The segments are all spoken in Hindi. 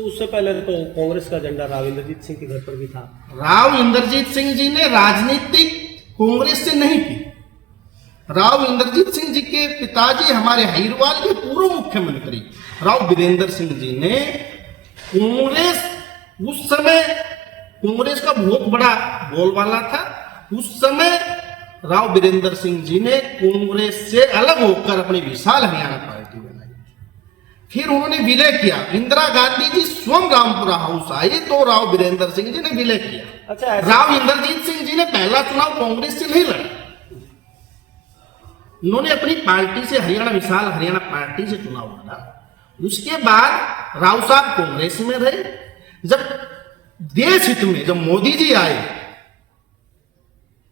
तो उससे पहले तो कांग्रेस का झंडा राव इंद्रजीत सिंह के घर पर भी था। राव इंद्रजीत सिंह जी ने राजनीतिक कांग्रेस से नहीं की। राव इंद्रजीत सिंह जी के पिताजी हमारे हरिद्वार के पूर्व मुख्यमंत्री राव वीरेंद्र सिंह जी ने कांग्रेस, उस समय कांग्रेस का बहुत बड़ा बोलबाला था। उस समय राव वीरेंद्र सिंह जी ने कांग्रेस से अलग होकर अपनी विशाल हरियाणा पार्टी बनाई। फिर उन्होंने विलय किया। इंदिरा गांधी जी स्वयं रामपुरा हाउस आई तो राव वीरेंद्र सिंह जी ने विलय किया। अच्छा, राव इंद्रजीत सिंह जी ने पहला चुनाव कांग्रेस से नहीं लड़ा। उन्होंने अपनी पार्टी से, हरियाणा विशाल हरियाणा पार्टी से चुनाव लड़ा। उसके बाद राव साहब कांग्रेस में रहे। जब देश हित में जब मोदी जी आए,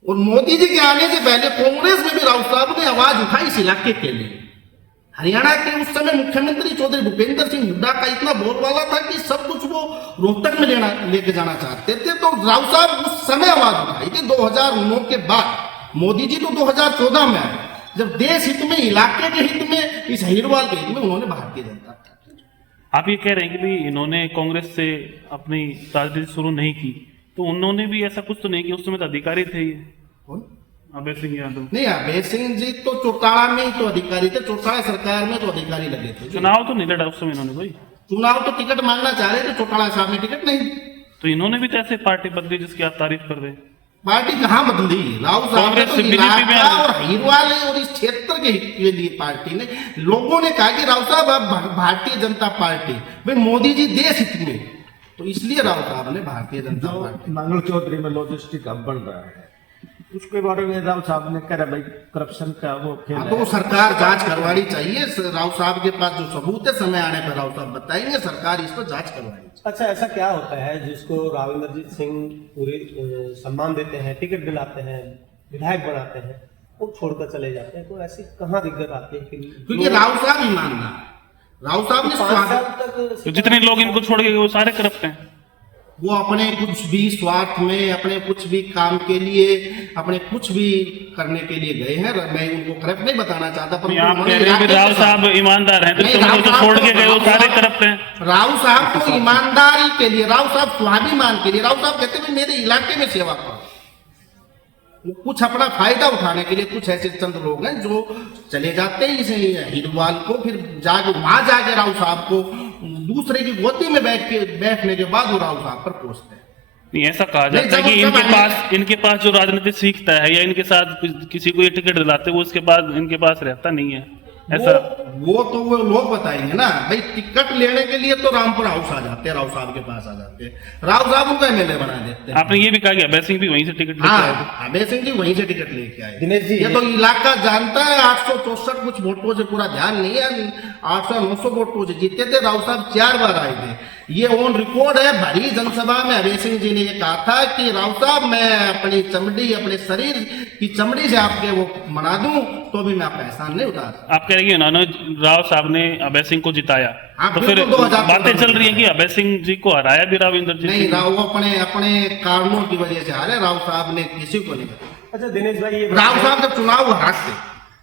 और मोदी जी के आने से पहले कांग्रेस में भी राव साहब ने आवाज उठाई इस इलाके के लिए। हरियाणा के उस समय मुख्यमंत्री चौधरी भूपेंद्र सिंह हुड्डा का इतना बोलबाला था कि सब कुछ वो रोहतक में लेके जाना चाहते थे। तो राव साहब उस समय आवाज उठाई थी। 2009 के बाद मोदी जी तो 2014 में आए, जब देश हित में, इलाके के हित में, इस हरिद्वार के हित में उन्होंने भारतीय जनता पार्टी। आप ये कह रहे हैं कि भाई इन्होंने कांग्रेस से अपनी राजनीति शुरू नहीं की, तो उन्होंने भी ऐसा कुछ तो नहीं किया। उस समय तो अधिकारी थे ये, कौन? अभय सिंह यादव। नहीं, अभय सिंह जी तो चौटाला में ही तो अधिकारी थे। चौटाला सरकार में तो अधिकारी लगे थे। चुनाव तो नहीं लड़ा उस समय इन्होंने भाई। चुनाव तो टिकट मांगना चाह रहे थे, चौटाला साहब ने टिकट नहीं। तो इन्होंने भी तो ऐसे पार्टी बदली जिसकी आप तारीफ कर रहे हैं। पार्टी कहाँ बदली? राव साहब ने कांग्रेस तो से बीजेपी में इलाका और हरिद्वार और इस क्षेत्र के लिए पार्टी ने, लोगों ने कहा कि राव साहब आप भारतीय जनता पार्टी, भाई मोदी जी देश हित में, तो इसलिए राव साहब ने भारतीय जनता पार्टी। मंगल चौधरी में लॉजिस्टिक हब बन रहा है, उसके बारे में राव साहब ने कहा भाई करप्शन का वो खेल तो सरकार जांच करवानी चाहिए। राव साहब के पास जो सबूत है, समय आने पर राव साहब बताएंगे, सरकार इसको जांच करवानी चाहिए। अच्छा, ऐसा क्या होता है जिसको राव इंद्रजीत सिंह पूरे सम्मान देते हैं, टिकट दिलाते हैं, विधायक बनाते हैं, वो छोड़कर चले जाते हैं? तो ऐसी कहाँ दिक्कत आती है? क्योंकि राव साहब ईमानदार, राव साहब ने 5 साल तक तो जितने लोग इनको छोड़ के गए वो सारे करप्ट हैं। वो अपने कुछ भी स्वार्थ में, अपने कुछ भी काम के लिए, अपने कुछ भी करने के लिए गए हैं। मैं उनको करप्ट नहीं बताना चाहता, पर आप कह रहे हैं कि राव साहब ईमानदार हैं, तो उनको जो छोड़ के गए वो सारे करप्ट हैं। राव साहब तो ईमानदारी के लिए, राव साहब स्वाभिमान के लिए, राव साहब कहते हैं मेरे इलाके में सेवा करो। वो कुछ अपना फायदा उठाने के लिए कुछ ऐसे चंद लोग हैं जो चले जाते हैं इसे हरिद्वार को, फिर जाके वहां जाके राव साहब को दूसरे की गोदी में बैठने के बाद वो राव साहब पर पहुंचते हैं। नहीं, ऐसा कहा जाता है कि इनके पास जो राजनीति सीखता है या इनके साथ किसी को ये टिकट दिलाते हैं, वो उसके बाद इनके पास रहता नहीं है। ऐसा वो तो वो लोग बताएंगे ना भाई। टिकट लेने के लिए तो रामपुर हाउस आ जाते हैं, राव साहब के पास आ जाते हैं, राव साहब उनको एमएलए बना देते हैं। आपने ये भी कहा कि अभय सिंह भी वहीं से टिकट लेके आए थे। हाँ, अभय सिंह जी वहीं से टिकट लेके आए। दिनेश जी, ये तो इलाका जानता है। 864 कुछ वोटों से, पूरा ध्यान नहीं है, 800-900 वोटों से जीते थे। राव साहब 4 बार आए थे। ये ऑन रिकॉर्ड है। भरी जनसभा में अभय सिंह जी ने ये कहा था कि राव साहब मैं अपनी चमड़ी, अपने शरीर की चमड़ी से आपके वो मना दूं तो भी मैं आपका एहसान नहीं उतार सकता। आप कह रहे हैं उन्होंने, राव साहब ने अभय सिंह को जिताया, तो फिर बातें चल रही है कि अभय सिंह जी को हराया भी राव इंद्रजीत नहीं, सिंह। राव वो अपने कारणों की वजह से हारे। राव साहब ने किसी को नहीं बताया। अच्छा दिनेश भाई, ये राव साहब जब चुनाव हारते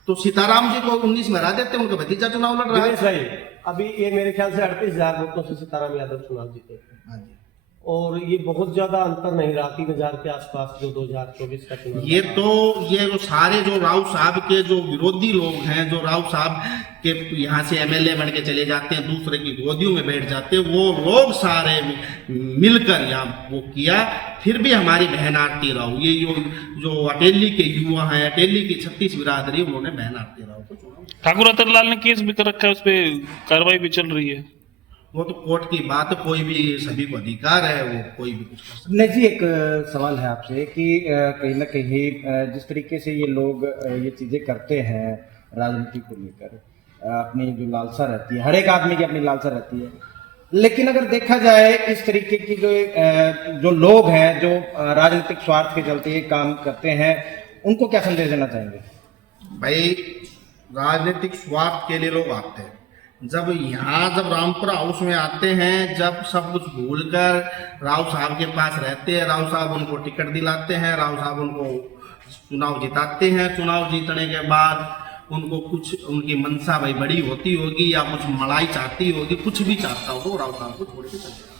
तो सीताराम जी को 19 में हरा देते, उनका भतीजा चुनाव लड़ रहा है। दिनेश भाई, अभी ये मेरे ख्याल से 38,000 वोटों से सीताराम यादव चुनाव जीते, और ये बहुत ज्यादा अंतर नहीं रहा, 3,000 के आसपास जो 2024 का चुनाव। ये जो सारे जो राव साहब के जो विरोधी लोग हैं, जो राव साहब के यहाँ से एमएलए बन के चले जाते हैं, दूसरे की गोदियों में बैठ जाते हैं, वो लोग सारे मिलकर यहाँ वो किया। फिर भी हमारी बहन आरती राव, ये जो अटेली के युवा हैं, अटेली की 36 बिरादरी, उन्होंने बहन आरती राव को चुना। ठाकुर रतनलाल ने केस भी कर रखा है, उस पर कार्रवाई भी चल रही है। वो तो कोर्ट की बात, कोई भी, सभी को अधिकार है, वो कोई भी कुछ कर सकता है। नहीं जी, एक सवाल है आपसे कि कहीं ना कहीं जिस तरीके से ये लोग ये चीज़ें करते हैं राजनीति को लेकर, अपनी जो लालसा रहती है, हर एक आदमी की अपनी लालसा रहती है, लेकिन अगर देखा जाए इस तरीके की जो लोग हैं जो राजनीतिक स्वार्थ के चलते ये काम करते हैं, उनको क्या संदेश देना चाहेंगे? भाई, राजनीतिक स्वार्थ के लिए लोग आते हैं। जब रामपुरा हाउस में आते हैं, जब सब कुछ भूलकर राव साहब के पास रहते हैं, राव साहब उनको टिकट दिलाते हैं, राव साहब उनको चुनाव जिताते हैं। चुनाव जीतने के बाद उनको कुछ उनकी मनसा भाई बड़ी होती होगी या कुछ मलाई चाहती होगी, कुछ भी चाहता हो तो राव साहब को छोड़ के चले जाओ।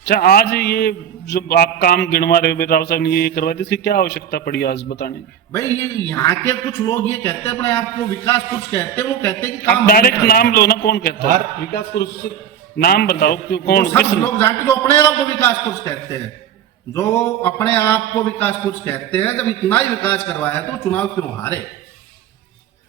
अच्छा, आज ये जो आप काम गिनवा रहे हो राव साहब ने ये करवाया, इसकी क्या आवश्यकता पड़ी आज बताने की? भाई ये यहाँ के कुछ लोग ये कहते हैं अपने आप को विकास कुछ कहते हैं, वो कहते हैं कि काम आप डायरेक्ट नाम लो ना, कौन कहता है? हर विकास पुरुष नाम बताओ कि कौन, तो सब किस लोग जानते जो अपने आप को विकास पुरुष कहते हैं, जो अपने आप को विकास पुरुष कहते हैं, जब इतना ही विकास करवाया तो चुनाव क्यों हारे?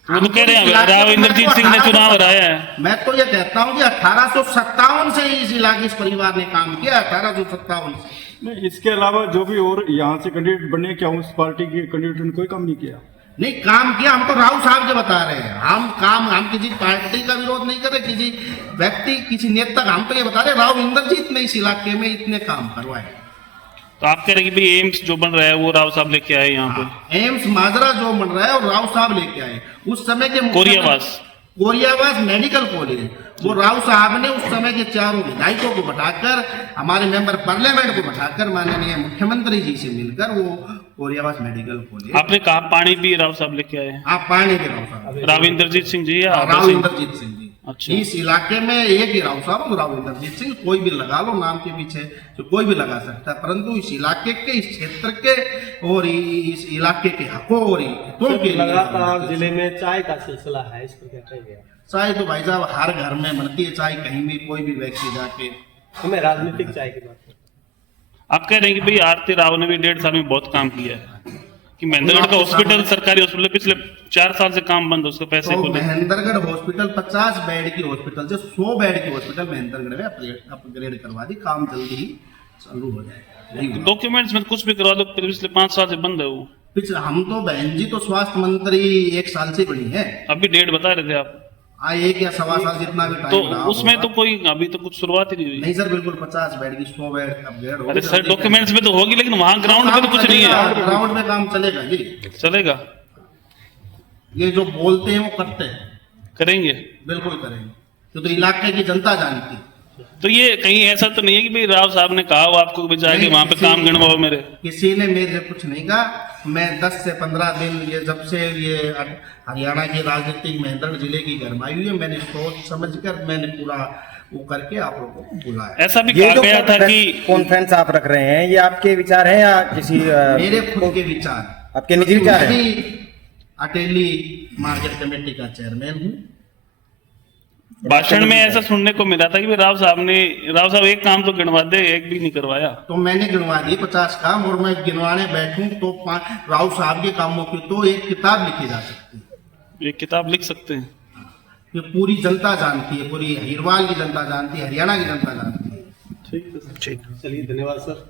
वो तो कह रहे हैं राव इंद्रजीत सिंह ने चुनाव हराया है। मैं तो ये कहता हूँ कि 1857 से ही इस इलाके इस परिवार ने काम किया, 1857 से। नहीं, इसके अलावा जो भी और यहाँ से कैंडिडेट बने, क्या उस पार्टी के कैंडिडेट ने कोई काम नहीं किया? नहीं काम किया, हम तो राव साहब के बता रहे हैं। हम किसी पार्टी का विरोध नहीं कर रहे, किसी व्यक्ति किसी नेता का, हम तो ये बता रहे राव इंद्रजीत ने इस इलाके में इतने काम करवाए। तो आप कह रहे हैं कि भाई एम्स जो बन रहा है वो राव साहब लेके आए यहाँ पे? एम्स माजरा जो बन रहा है और राव साहब लेके आए। उस समय के कोरियावास मेडिकल कॉलेज वो राव साहब ने उस समय के चारों विधायकों को बैठाकर, हमारे मेंबर पार्लियामेंट को बैठाकर, माननीय मुख्यमंत्री जी से मिलकर वो कोरियावास मेडिकल कॉलेज। आपने कहा पानी भी राव साहब लेके आए हैं? आप पानी के राव साहब, राव इंद्रजीत सिंह जी या राव इंद्रजीत सिंह जी। अच्छा। इस इलाके में एक ही राव साहब, राव इंद्रजीत सिंह, कोई भी लगा लो नाम के पीछे, जो कोई भी लगा सकता है, परंतु इस इलाके के, इस क्षेत्र के और इस इलाके के हकों और हितों के लिए लगातार जिले में चाय का सिलसिला है, इस पर क्या कहेंगे? चाय तो भाई साहब हर घर में बनती है चाय, कहीं भी कोई भी व्यक्ति जाके। हमें राजनीतिक चाय की बात है। आप कह रहे हैं कि भाई आरती राव ने भी 1.5 साल में बहुत काम किया है, कि महेंद्रगढ़ का हॉस्पिटल, सरकारी हॉस्पिटल पिछले 4 साल से काम बंद है, उसके पैसे तो को लेकर। महेंद्रगढ़ हॉस्पिटल 50 बेड की हॉस्पिटल से 100 बेड की हॉस्पिटल महेंद्रगढ़ में अपग्रेड करवा दी, काम जल्दी ही चालू हो जाएगा। डॉक्यूमेंट्स में कुछ भी करवा दो, पिछले 5 साल से बंद है वो। पिछले हम तो बहन जी तो स्वास्थ्य मंत्री 1 साल से बनी है, अभी 1.5 बता रहे थे आप, 1 या सवा साल जितना भी तो टाइम रहा उसमें होगा। तो कोई अभी तो कुछ शुरुआत ही नहीं हुई। नहीं सर, बिल्कुल 50 बेड की 100 बेड अपग्रेड हो। अरे सर, डॉक्यूमेंट्स में तो होगी, लेकिन वहाँ ग्राउंड में तो कुछ नहीं है। ग्राउंड में काम चलेगा जी, चलेगा, ये जो बोलते हैं वो करते हैं, करेंगे, बिल्कुल करेंगे, तो इलाके की जनता जानती है। तो ये कहीं ऐसा तो नहीं है कि भाई राव साहब ने कहा हो आपको कि जाके नहीं, वहाँ पे काम गिनवाओ मेरे? किसी ने मेरे से कुछ नहीं कहा। मैं 10 से 15 दिन ये जब से ये हरियाणा की राजनीति महेंद्रगढ़ जिले की गरमाई हुई है, मैंने सोच समझ कर मैंने पूरा वो करके आप लोगों को बुलाया। ऐसा भी ये कहा जो गया था कि कॉन्फ्रेंस आप रख रहे हैं, ये आपके विचार हैं या किसी मेरे खुद के विचार, आपके निजी विचार हैं? मैं भी अटेली मार्केट कमेटी का चेयरमैन हूँ। भाषण में ऐसा सुनने को मिला था कि राव साहब एक काम तो गिनवा दे, एक भी नहीं करवाया। तो मैंने गिनवा दिए 50 काम, और मैं गिनवाने बैठूं तो राव साहब के कामों की तो एक किताब लिखी जा सकती है। एक किताब लिख सकते हैं? ये पूरी जनता जानती है, पूरी हिरवाल की जनता जानती है, हरियाणा की जनता जानती है। ठीक है सर, चलिए धन्यवाद सर।